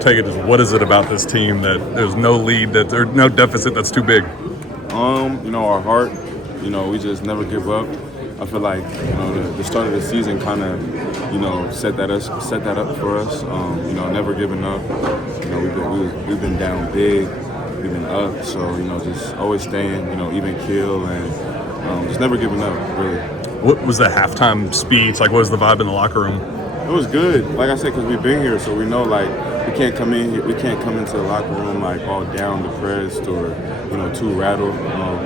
Otega, just what is it about this team that there's no lead, that there's no deficit that's too big? Our heart. We just never give up. I feel like the start of the season kind of set that up for us. Never giving up. We've been down big, we've been up. So just always staying even keel and just never giving up really. What was the halftime speech like? What was the vibe in the locker room? It was good. Like I said, because we've been here, so we know we can't come in here. We can't come into the locker room all down, depressed, or too rattled.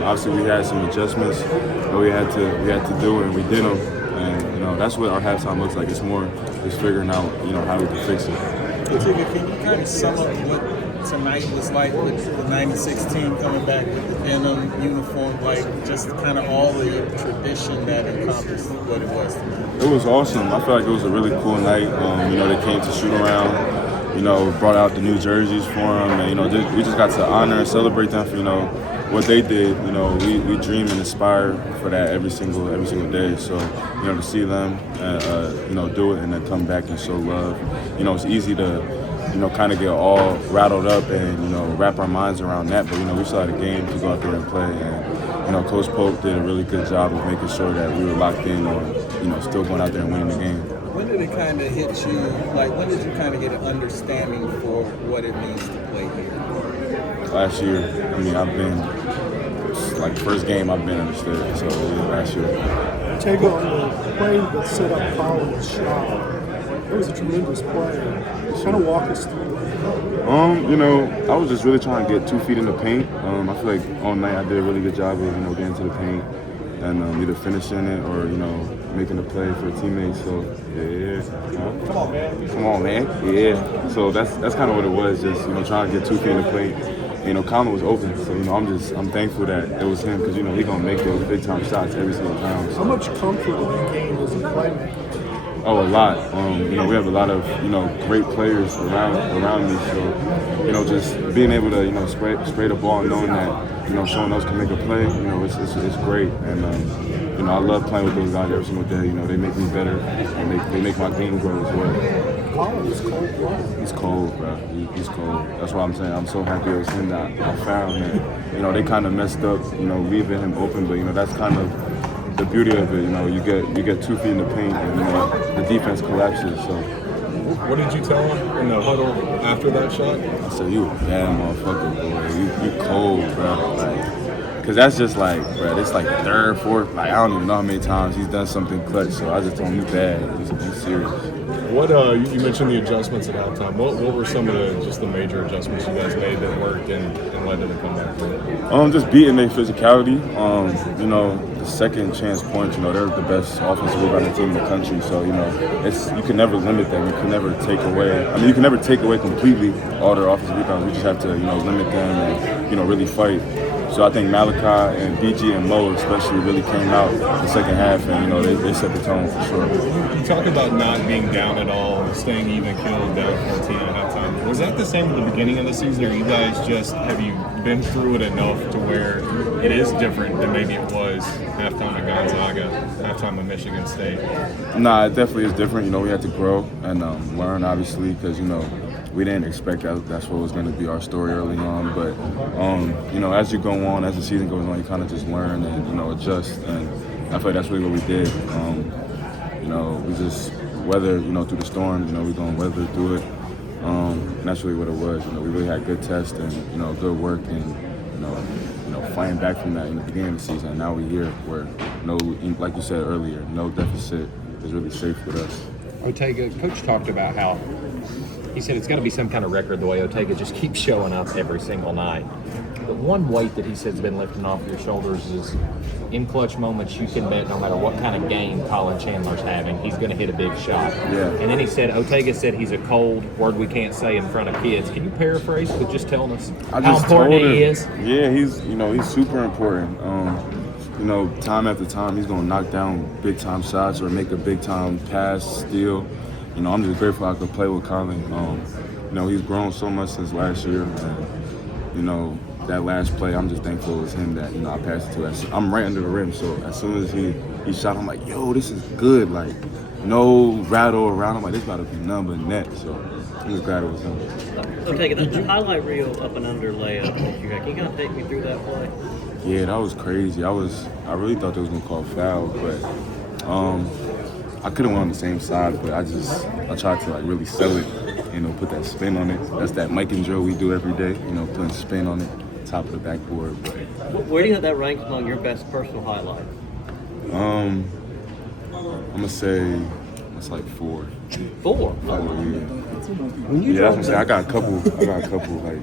Obviously, we had some adjustments that we had to do, and we did them. And that's what our halftime looks like. It's more just figuring out how we can fix it. Otega, can you kind of sum up what tonight was like with the '96 team coming back with the denim uniform, just kind of all the tradition that encompassed what it was tonight? It was awesome. I feel like it was a really cool night. They came to shoot around. Brought out the new jerseys for them, and we just got to honor and celebrate them for what they did. We dream and aspire for that every single day. So to see them do it and then come back and show love. It's easy to kind of get all rattled up and wrap our minds around that, but we still had a game to go out there and play. And Coach Polk did a really good job of making sure that we were locked in on still going out there and winning the game. When did it kind of hit you, when did you kind of get an understanding for what it means to play here? Last year. I've been, first game I've been understood, so last year. Otega, on the play that set up Colin's shot, it was a tremendous play. Kind of walk us through that. I was just really trying to get 2 feet in the paint. I feel like all night I did a really good job of, getting to the paint and either finishing it or, making a play for a teammate. So, yeah. Come on, man. Yeah. So that's kind of what it was, just, trying to get 2 feet in the paint. Colin was open, so, I'm thankful that it was him because, he's going to make those big-time shots every single time. So. How much comfort have you gained as a playmaker? Oh, a lot. We have a lot of, great players around me. So, just being able to, spray the ball and knowing that, someone else can make a play, it's great. And, I love playing with those guys every single day. They make me better and they make my game grow as well. Colin is cold-blooded. He's cold, bro. He's cold. That's why I'm saying I'm so happy it was him that I found. And, they kind of messed up, leaving him open. But, that's kind of the beauty of it. You get 2 feet in the paint and, the defense collapses. So. What did you tell him in the huddle after that shot? I said, you a bad motherfucker, boy. You cold, bro. Because that's just bro, it's third, fourth. I don't even know how many times he's done something clutch. So I just told him, you bad. He's serious. What you mentioned the adjustments at halftime. What were some of the major adjustments you guys made that worked and led to the comeback? Just beating their physicality. The second chance points. They're the best offensive rebounding team in the country. So you can never limit them. You can never take away. You can never take away completely all their offensive rebounds. We just have to limit them and really fight. So I think Malachi and BG and Mo especially really came out the second half and, they set the tone for sure. You talk about not being down at all, staying even killed down 14 at halftime. Was that the same at the beginning of the season, or you guys have you been through it enough to where it is different than maybe it was halftime at Gonzaga, halftime at Michigan State? Nah, it definitely is different. We had to grow and learn, obviously, because, we didn't expect that's what was going to be our story early on. But, as you go on, as the season goes on, you kind of just learn and, adjust. And I feel like that's really what we did. We just weather, through the storm, we're going to weather through it. And that's really what it was. We really had good tests and, good work and, fighting back from that in the beginning of the season. And now we're here where like you said earlier, no deficit is really safe with us. Otega, Coach talked about how he said it's got to be some kind of record the way Otega just keeps showing up every single night. The one weight that he says has been lifting off your shoulders is in clutch moments you can bet no matter what kind of game Colin Chandler's having, he's going to hit a big shot. Yeah. And then he said, Otega said he's a cold word we can't say in front of kids. Can you paraphrase with just telling us how important he is? Yeah, he's super important. Time after time he's going to knock down big time shots or make a big time pass, steal. I'm just grateful I could play with Colin. He's grown so much since last year. And, that last play, I'm just thankful it was him that, I passed it to. I'm right under the rim, so as soon as he shot, I'm like, yo, this is good. No rattle around. I'm like, this about to be nothing but net. So I'm just glad it was him. Otega, the highlight reel up and under layup that you got, can you kind of take me through that play? Yeah, that was crazy. I really thought they was gonna call foul, but I could have went on the same side, but I tried to like really sell it, put that spin on it. That's that Mike and Joe we do every day, putting spin on it, top of the backboard. But where do you think that ranks among your best personal highlights? I'm gonna say it's like 4. 4? Yeah. Yeah, that's what I'm saying. I got a couple like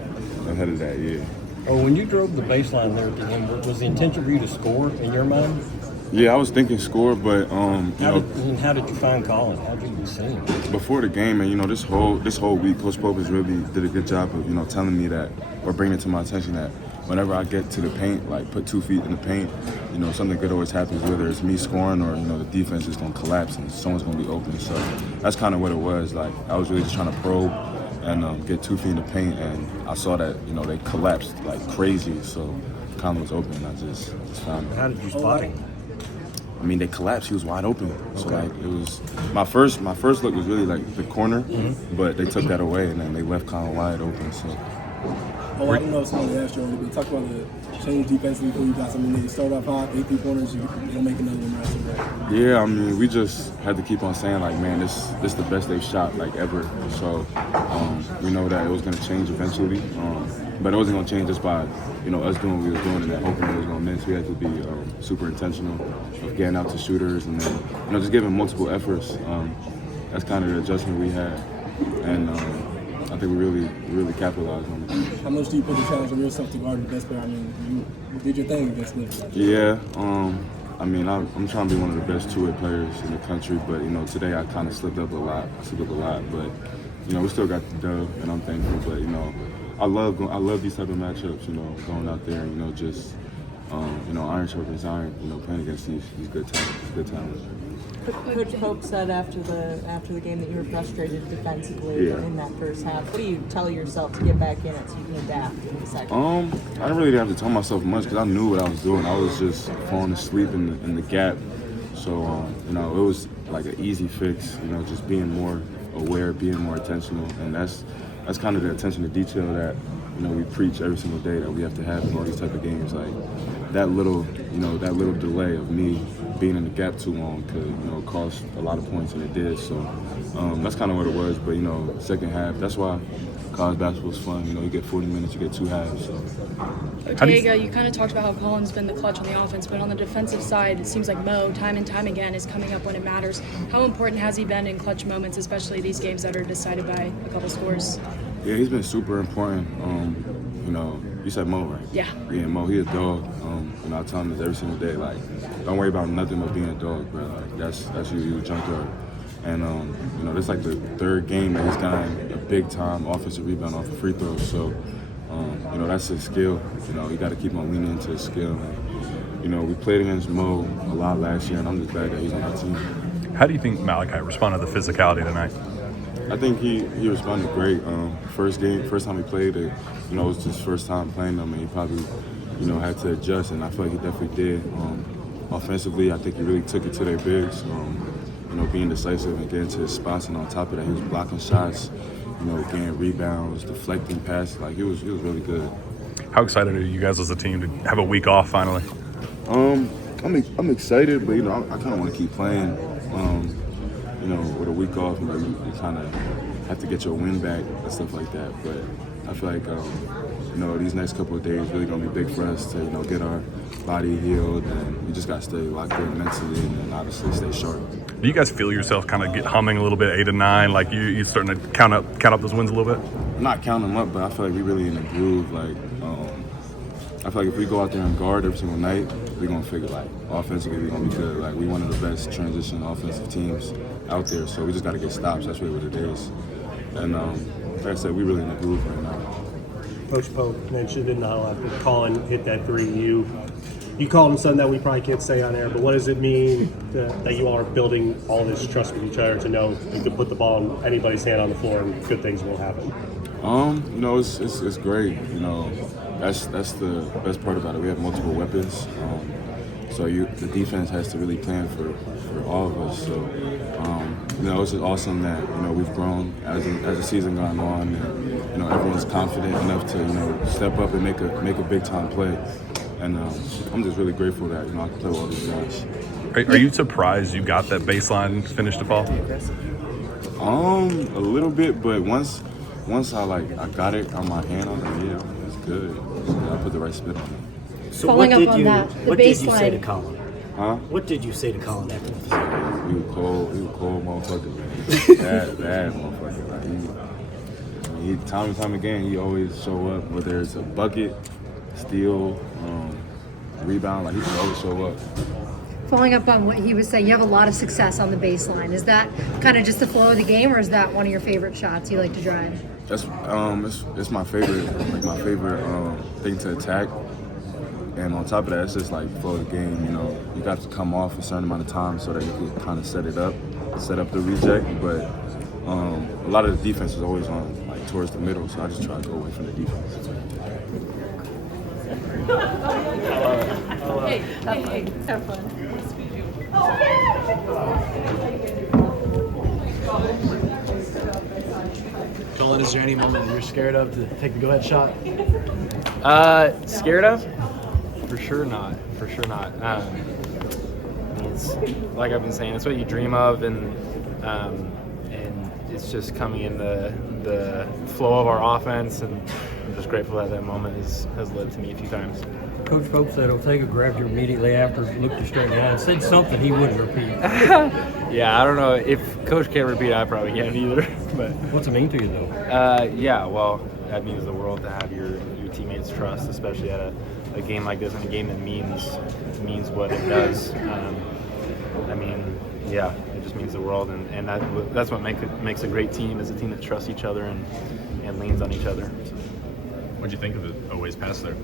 ahead of that. Yeah. Oh, when you drove the baseline there at the end, was the intention for you to score in your mind? Yeah, I was thinking score, but how did you find Colin? How did you see him? Before the game, and this whole week, Coach Pope has really did a good job of telling me that, or bringing it to my attention that whenever I get to the paint, like put 2 feet in the paint, something good always happens. Whether it's me scoring or the defense is gonna collapse and someone's gonna be open. So that's kind of what it was. Like I was really just trying to probe and get 2 feet in the paint, and I saw that they collapsed like crazy. So Colin was open, and I just found it. How did you spot him? I mean, they collapsed. He was wide open. So like it was my first look was really like the corner, but they took that away and then they left Colin wide open. So. Oh, I don't know if somebody asked you already, but talk about the change defensively for you guys. I mean, they start off hot, 8 3-pointers, you don't make another one the rest of the way. Yeah, I mean, we just had to keep on saying like, man, this is the best they've shot like ever. So we know that it was going to change eventually, but it wasn't going to change just by us doing what we were doing and then hoping it was going to miss. We had to be super intentional of getting out to shooters and then just giving multiple efforts. That's kind of the adjustment we had, and I think we really capitalized on it. How much do you put the challenge on yourself to guard the best player? I mean, you did your thing against Memphis. Yeah, I mean, I'm trying to be one of the best two-way players in the country, but today I kind of slipped up a lot. But we still got the dub, and I'm thankful. But I love these type of matchups. Going out there and just iron sharpens iron. Playing against these good talents. Coach Pope said after the game that you were frustrated defensively in that first half. What do you tell yourself to get back in it so you can adapt in the second? I didn't really have to tell myself much because I knew what I was doing. I was just falling asleep in the gap. So it was like an easy fix. Just being more aware, being more intentional, and that's kind of the attention to detail that we preach every single day that we have to have in all these type of games. Like that little delay of me being in the gap too long could cost a lot of points, and it did. So that's kind of what it was. But second half, that's why college basketball is fun. You get 40 minutes, you get 2 halves. So. Otega, you kind of talked about how Colin's been the clutch on the offense, but on the defensive side, it seems like Mo, time and time again, is coming up when it matters. How important has he been in clutch moments, especially these games that are decided by a couple scores? Yeah, he's been super important. You said Mo, right? Yeah. Yeah, Mo, he a dog. I tell him this every single day. Like, don't worry about nothing but being a dog, bro. Like, that's you a junkyard. And this is like the 3rd game that he's gotten a big time offensive rebound off of free throws. So, that's his skill. You got to keep on leaning into his skill. And, we played against Mo a lot last year, and I'm just glad that he's on our team. How do you think Malachi responded to the physicality tonight? I think he responded great. First time he played it, it was his first time playing them, and he probably, had to adjust, and I feel like he definitely did. Offensively, I think he really took it to their bigs, being decisive and getting to his spots, and on top of that, he was blocking shots, getting rebounds, deflecting passes. Like, he was really good. How excited are you guys as a team to have a week off finally? I'm excited, but I kind of want to keep playing. With a week off, you kind of have to get your win back and stuff like that. But I feel like, these next couple of days really going to be big for us to, get our body healed, and we just got to stay locked in mentally and then obviously stay sharp. Do you guys feel yourself kind of get humming a little bit, 8 and 9, like you starting to count up those wins a little bit? I'm not counting them up, but I feel like we really in a groove. Like, I feel like if we go out there and guard every single night, we're going to figure, like, offensively we're going to be good. Like, we're one of the best transition offensive teams out there, so we just got to get stops. That's really what it is. And like I said, we're really in the groove right now. Coach Pope mentioned in the highlight that Colin hit that 3. You called him something that we probably can't say on air, but what does it mean that you all are building all this trust with each other to know you can put the ball in anybody's hand on the floor and good things will happen? It's great. That's the best part about it. We have multiple weapons. So the defense has to really plan for all of us. So it's just awesome that we've grown as the season gone on, and everyone's confident enough to step up and make a big time play. And I'm just really grateful that I can play with all these guys. Are you surprised you got that baseline finish to fall? A little bit, but once I got it on my hand, I was like, yeah, it's good. I put the right spin on it. So what did you say to baseline. Colin? Huh? What did you say to Colin after the season? He was cold motherfucker, man. Bad motherfucker. Like he time and time again, he always show up, whether it's a bucket, steal, rebound, like he can always show up. Following up on what he was saying, you have a lot of success on the baseline. Is that kind of just the flow of the game, or is that one of your favorite shots you like to drive? That's it's my favorite, thing to attack. And on top of that, it's just like flow of the game. You got to come off a certain amount of time so that you can kind of set up the reject. But a lot of the defense is always on towards the middle, so I just try to go away from the defense. Hey, have fun. Colin, is there any moment you're scared of to take the go-ahead shot? Scared of? For sure not. It's like I've been saying, it's what you dream of, and it's just coming in the flow of our offense, and I'm just grateful that moment has led to me a few times. Coach Pope said Otega grabbed you immediately after, looked you straight in the eye, and said something he wouldn't repeat. Yeah, I don't know. If Coach can't repeat, I probably can't either. But what's it mean to you, though? Yeah, well, that means the world to have your teammates' trust, especially at a game like this, and a game that means what it does. Yeah, it just means the world, and that's what makes a great team, is a team that trusts each other and leans on each other. What'd you think of Oweh's pass there?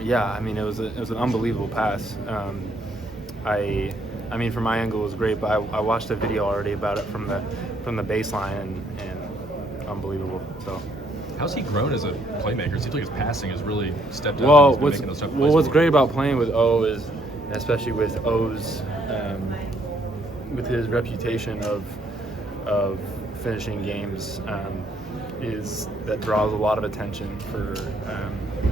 Yeah, it was an unbelievable pass. From my angle it was great, but I watched a video already about it from the baseline, and unbelievable. So. How's he grown as a playmaker? It seems like his passing has really stepped up. What's great about playing with O is, especially with O's, with his reputation of finishing games, is that draws a lot of attention for.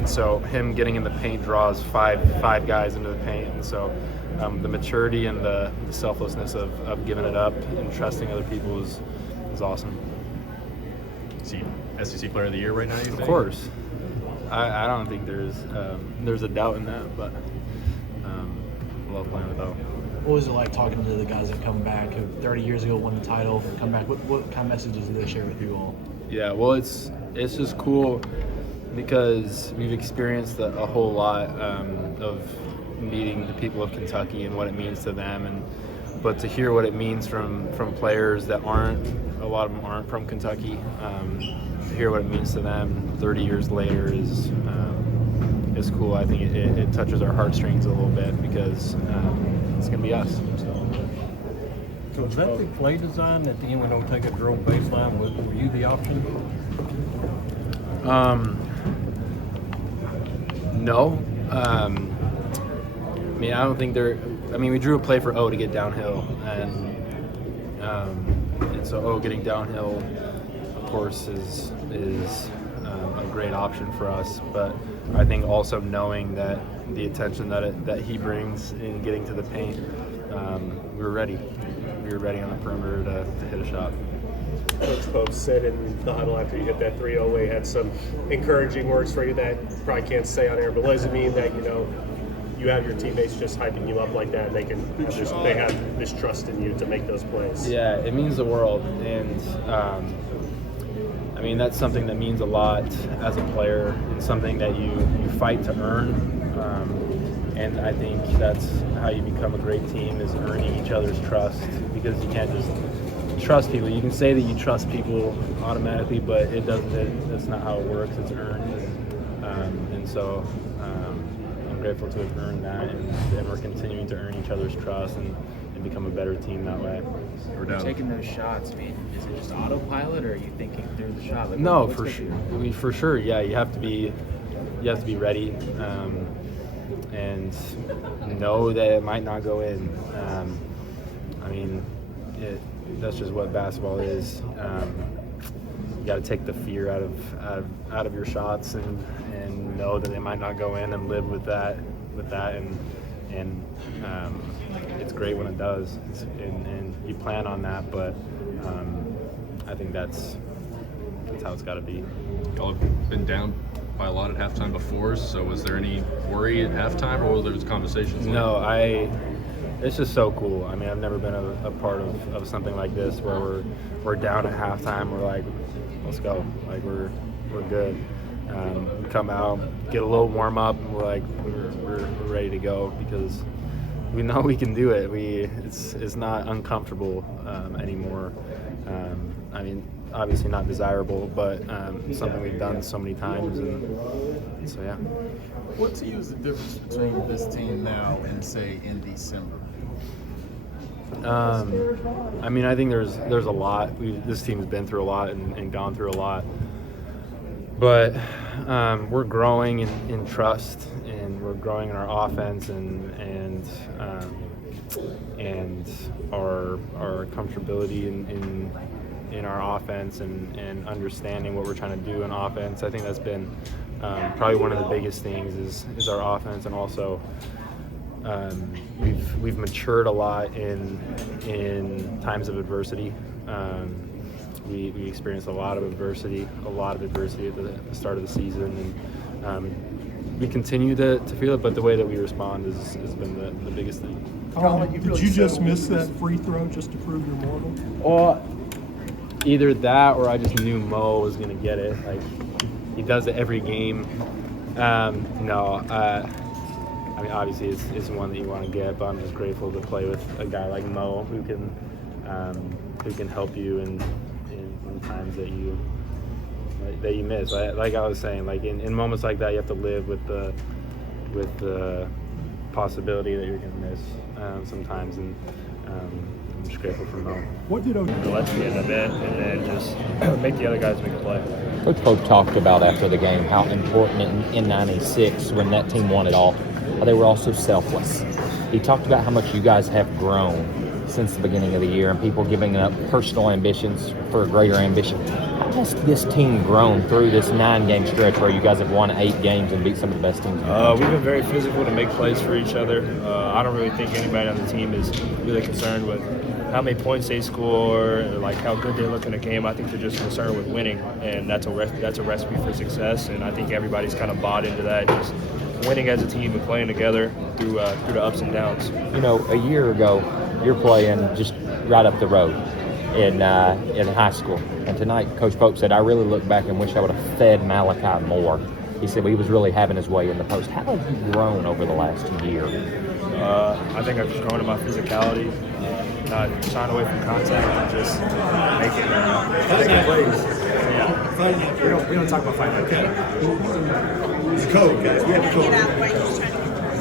So him getting in the paint draws five guys into the paint, and so the maturity and the selflessness of giving it up and trusting other people is awesome. Is he SEC Player of the Year right now, you think? Of course. I don't think there's a doubt in that, but love playing with O. What was it like talking to the guys that come back, who 30 years ago won the title, come back? What kind of messages do they share with you all? Yeah, well, it's just cool because we've experienced a whole lot of meeting the people of Kentucky and what it means to them, but to hear what it means from players that a lot of them aren't from Kentucky, to hear what it means to them 30 years later is cool. I think it touches our heartstrings a little bit because it's going to be us. So was that the play design at the end when Otega drove baseline? Were you the option? No. I don't think we drew a play for O to get downhill, and so O getting downhill, of course, is a great option for us. But I think also knowing that the attention that he brings in getting to the paint, we were ready. We were ready on the perimeter to hit a shot. Coach Pope said in the huddle after you hit that 3 Oweh had some encouraging words for you that you probably can't say on air, but what does it mean that you have your teammates just hyping you up like that, and they have this trust in you to make those plays? Yeah, it means the world, and that's something that means a lot as a player, and something that you fight to earn. And I think that's how you become a great team, is earning each other's trust, because you can't just trust people. You can say that you trust people automatically, but it doesn't. That's not how it works. It's earned, and so I'm grateful to have earned that, and we're continuing to earn each other's trust and become a better team that way. You're taking those shots. Is it just autopilot, or are you thinking through the shot? No, for sure. For sure. Yeah, you have to be ready. know that it might not go in. I mean, that's just what basketball is. You got to take the fear out of your shots and know that they might not go in and live with that and it's great when it does, and you plan on that, but I think that's how it's got to be. Y'all have been down by a lot at halftime before, so was there any worry at halftime, or was there conversations? No, it's just so cool. I mean, I've never been a part of something like this where we're down at halftime. We're like, let's go. Like we're good. We come out, get a little warm up, and we're like, we're ready to go because we know we can do it. It's not uncomfortable anymore. I mean, obviously not desirable, but something we've done so many times, and so yeah. What to you is the difference between this team now and say in December? I mean, I think there's a lot. This team's been through a lot and gone through a lot, but we're growing in trust, and we're growing in our offense and our comfortability in our offense and understanding what we're trying to do in offense. I think that's been probably one of the biggest things is our offense, and also we've matured a lot in times of adversity. We experienced a lot of adversity at the start of the season, and we continue to feel it, but the way that we respond has been the biggest thing. Did you just miss that free throw just to prove you're mortal? Well, either that or I just knew Mo was going to get it. Like, he does it every game. I mean, obviously it's one that you want to get, but I'm just grateful to play with a guy like Mo who can help you in times that you miss. Like I was saying, like in moments like that, you have to live with the possibility that you're going to miss sometimes, and I'm just grateful for Mo. What did Gillespie in the bit, and then just make the other guys make a play. Coach Pope talked about after the game how important in '96, when that team won it all, how they were also selfless. He talked about how much you guys have grown since the beginning of the year, and people giving up personal ambitions for a greater ambition. How has this team grown through this 9-game stretch where you guys have won 8 games and beat some of the best teams in the country? We've been very physical to make plays for each other. I don't really think anybody on the team is really concerned with how many points they score, or like how good they look in a game. I think they're just concerned with winning, and that's a recipe for success. And I think everybody's kind of bought into that, just winning as a team and playing together through the ups and downs. You know, a year ago, you're playing just right up the road in high school, and tonight Coach Pope said, "I really look back and wish I would have fed Malachi more." He said he was really having his way in the post. How have you grown over the last year? I think I've just grown in my physicality, not shying away from contact, and just making plays. Yeah, we don't talk about fighting. Okay. It's code, guys. We have to code.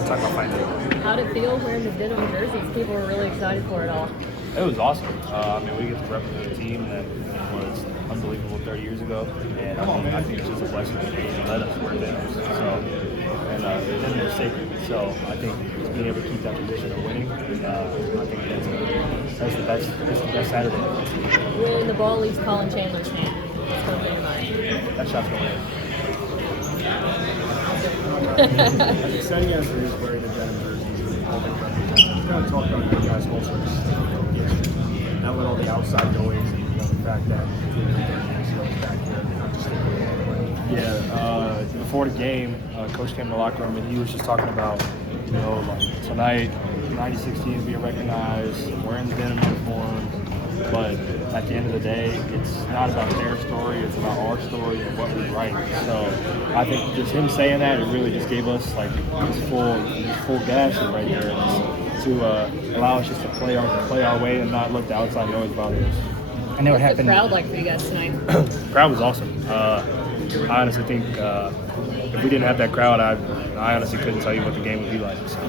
Talk about fighting. How'd it feel wearing the denim jerseys? People were really excited for it all. It was awesome. I mean, we get to represent a team that was unbelievable 30 years ago, and I think it's just a blessing that they let us wear denims. So, and denim is sacred. So I think just being able to keep that position of winning, I think that's the best Saturday. When the ball leaves Colin Chandler's hand, what's going through your mind? That shot's going in. As exciting as it is wearing the denim jerseys and all that represents, we kind of talk about you guys also not with all the outside noise and the fact that back there. Yeah, before the game, Coach came in the locker room and he was just talking about, like tonight, 96 teams being recognized, wearing the denim uniform. But at the end of the day, it's not about their story, it's about our story and what we write. So I think just him saying that, it really just gave us like this full gas right there to allow us just to play our way and not let the outside noise bother us. I know what happened. What's the crowd like for you guys tonight? The crowd was awesome. I honestly think if we didn't have that crowd, I honestly couldn't tell you what the game would be like. So.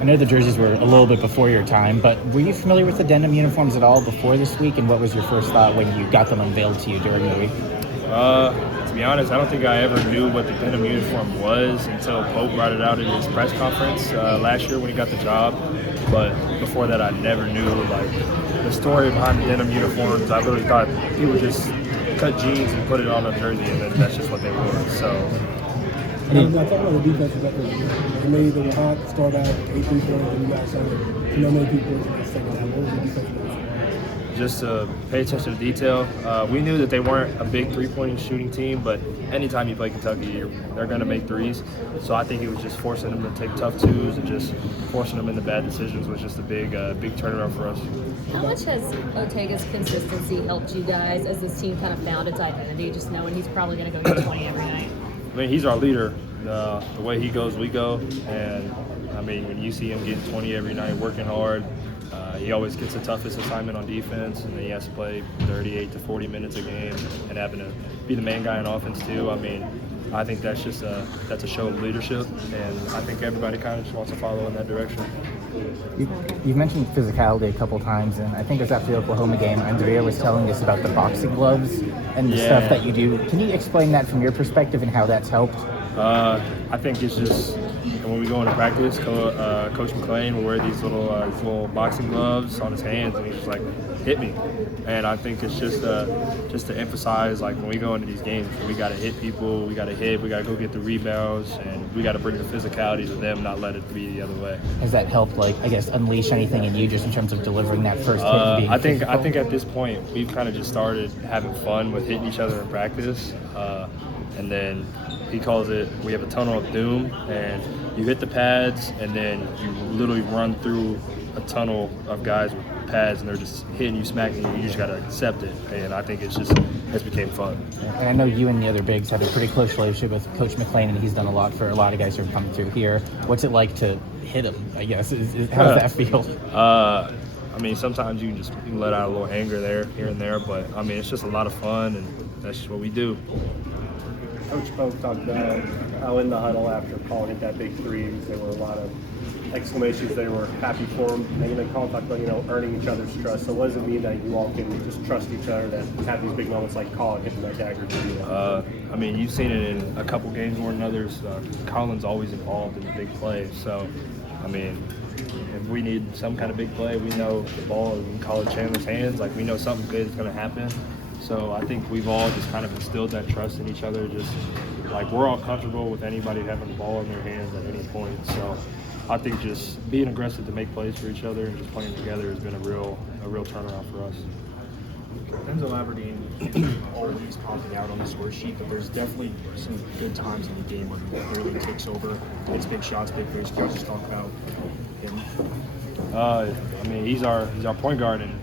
I know the jerseys were a little bit before your time, but were you familiar with the denim uniforms at all before this week? And what was your first thought when you got them unveiled to you during the week? To To be honest, I don't think I ever knew what the denim uniform was until Pope brought it out at his press conference last year when he got the job. But before that, I never knew like the story behind the denim uniforms. I really thought he would just cut jeans and put it on a jersey, and then that's just what they wore. So. Now talk about the defensive effort. They made the hot start out 8 3 points, and you guys started made people in the second half. What was the defensive effort? Just to pay attention to detail. We knew that they weren't a big three-point shooting team, but anytime you play Kentucky, they're going to make threes. So I think it was just forcing them to take tough twos and just forcing them into bad decisions was just a big turnaround for us. How much has Otega's consistency helped you guys as this team kind of found its identity, just knowing he's probably going to go get 20 every night? I mean, he's our leader. The way he goes, we go. And, I mean, when you see him getting 20 every night, working hard, he always gets the toughest assignment on defense, and then he has to play 38 to 40 minutes a game and having to be the main guy on offense too. I mean, I think that's just that's a show of leadership, and I think everybody kind of just wants to follow in that direction. You've mentioned physicality a couple times, and I think it was after the Oklahoma game, Andrea was telling us about the boxing gloves and the stuff that you do. Can you explain that from your perspective and how that's helped? I think it's just when we go into practice, Coach McClain will wear these little boxing gloves on his hands, and he's just like, hit me. And I think it's just to emphasize, like, when we go into these games, we got to hit people, we got to go get the rebounds, and we got to bring the physicality to them, not let it be the other way. Has that helped, like, I guess, unleash anything in you just in terms of delivering that first hit? I think at this point we've kind of just started having fun with hitting each other in practice, and then he calls it, we have a tunnel of doom, and you hit the pads, and then you literally run through a tunnel of guys with pads, and they're just hitting you, smacking you. You just got to accept it, and I think it's became fun. And I know you and the other bigs have a pretty close relationship with Coach McClain, and he's done a lot for a lot of guys who are coming through here. What's it like to hit him, I guess? How does that feel? I mean, sometimes you can let out a little anger there, here and there, but I mean, it's just a lot of fun, and that's just what we do. Coach Pope talked about how in the huddle after Colin hit that big three, there were a lot of exclamations. They were happy for him. And then Colin talked about, earning each other's trust. So what does it mean that you all can just trust each other, that have these big moments like Colin hitting that dagger to you? I mean, you've seen it in a couple games more than others. Colin's always involved in the big play. So, I mean, if we need some kind of big play, we know the ball is in Colin Chandler's hands. Like, we know something good is going to happen. So I think we've all just kind of instilled that trust in each other. Just like we're all comfortable with anybody having the ball in their hands at any point. So I think just being aggressive to make plays for each other and just playing together has been a real turnaround for us. Denzel Aberdeen always popping out on the score sheet, but there's definitely some good times in the game when he really takes over, takes big shots, big plays. Can you just talk about him? I mean, he's our point guard, and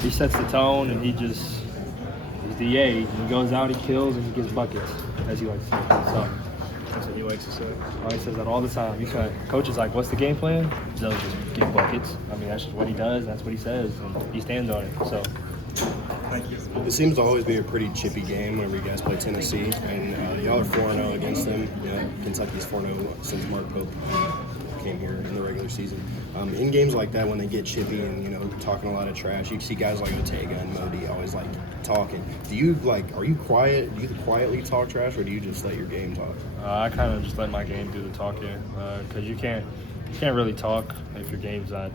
he sets the tone, and he's DA. He goes out, he kills, and he gets buckets, as he likes to say. So that's what he likes to say. Oh, he says that all the time. Coach is like, "What's the game plan?" They'll just get buckets. I mean, that's just what he does. That's what he says, and he stands on it. So. Thank you. It seems to always be a pretty chippy game whenever you guys play Tennessee, and y'all are 4-0 against them. Kentucky's 4-0 since Mark Pope came here in the regular season. In games like that, when they get chippy and talking a lot of trash, you see guys like Otega and Modi always like talking. Are you quiet? Do you quietly talk trash, or do you just let your game talk? I kind of just let my game do the talking, because you can't really talk if your game's not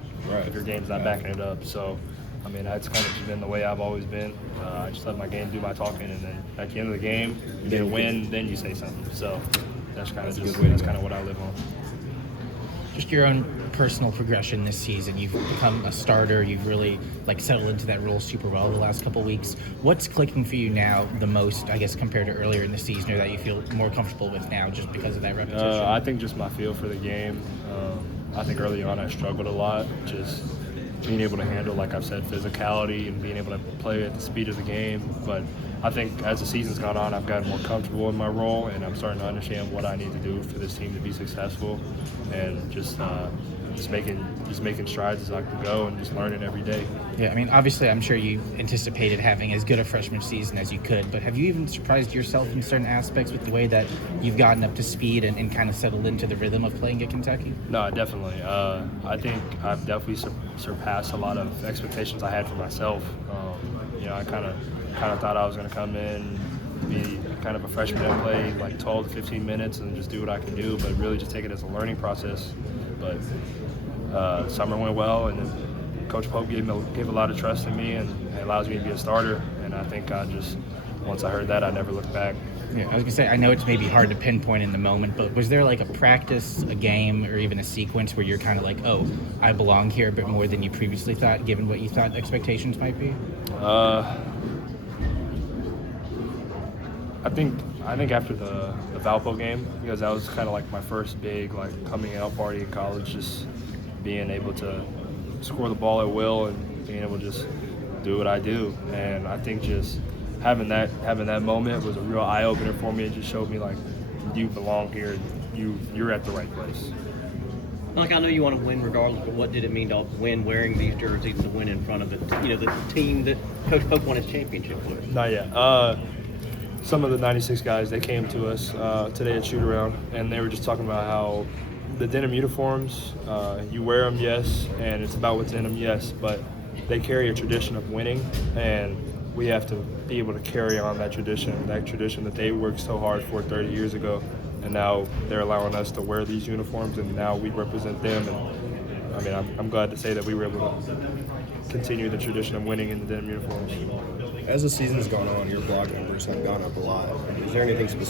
backing it up. So. I mean, that's kind of just been the way I've always been. I just let my game do my talking, and then at the end of the game, you get a win, then you say something. So that's kind of what I live on. Just your own personal progression this season. You've become a starter. You've really settled into that role super well the last couple of weeks. What's clicking for you now the most, I guess, compared to earlier in the season, or that you feel more comfortable with now just because of that repetition? I think just my feel for the game. I think early on I struggled a lot, just being able to handle, like I've said, physicality and being able to play at the speed of the game. But I think as the season's gone on, I've gotten more comfortable in my role, and I'm starting to understand what I need to do for this team to be successful, and just making strides as I can go and just learning every day. Yeah, I mean, obviously, I'm sure you anticipated having as good a freshman season as you could, but have you even surprised yourself in certain aspects with the way that you've gotten up to speed and kind of settled into the rhythm of playing at Kentucky? No, definitely. I think I've definitely surpassed a lot of expectations I had for myself. I kind of thought I was going to come in, be kind of a freshman and play like 12 to 15 minutes and just do what I can do, but really just take it as a learning process. But summer went well, and then Coach Pope gave a lot of trust in me, and it allows me to be a starter. And I think once I heard that, I never looked back. Yeah, I was gonna say, I know it's maybe hard to pinpoint in the moment, but was there like a practice, a game, or even a sequence where you're kind of like, oh, I belong here a bit more than you previously thought, given what you thought expectations might be? I think after the Valpo game, because that was kind of like my first big like coming out party in college, just being able to score the ball at will and being able to just do what I do. And I think just having that moment was a real eye opener for me. It just showed me like you belong here, you're at the right place. Like, I know you want to win regardless, but what did it mean to win wearing these jerseys, to win in front of the team that Coach Pope won his championship with? Not yet. Some of the 96 guys, they came to us today at shoot around, and they were just talking about how the denim uniforms, you wear them, yes, and it's about what's in them, yes, but they carry a tradition of winning, and we have to be able to carry on that tradition that they worked so hard for 30 years ago. And now they're allowing us to wear these uniforms, and now we represent them. And I mean, I'm glad to say that we were able to continue the tradition of winning in the denim uniforms. As the season's gone on, your blog numbers have gone up a lot. Is there anything specific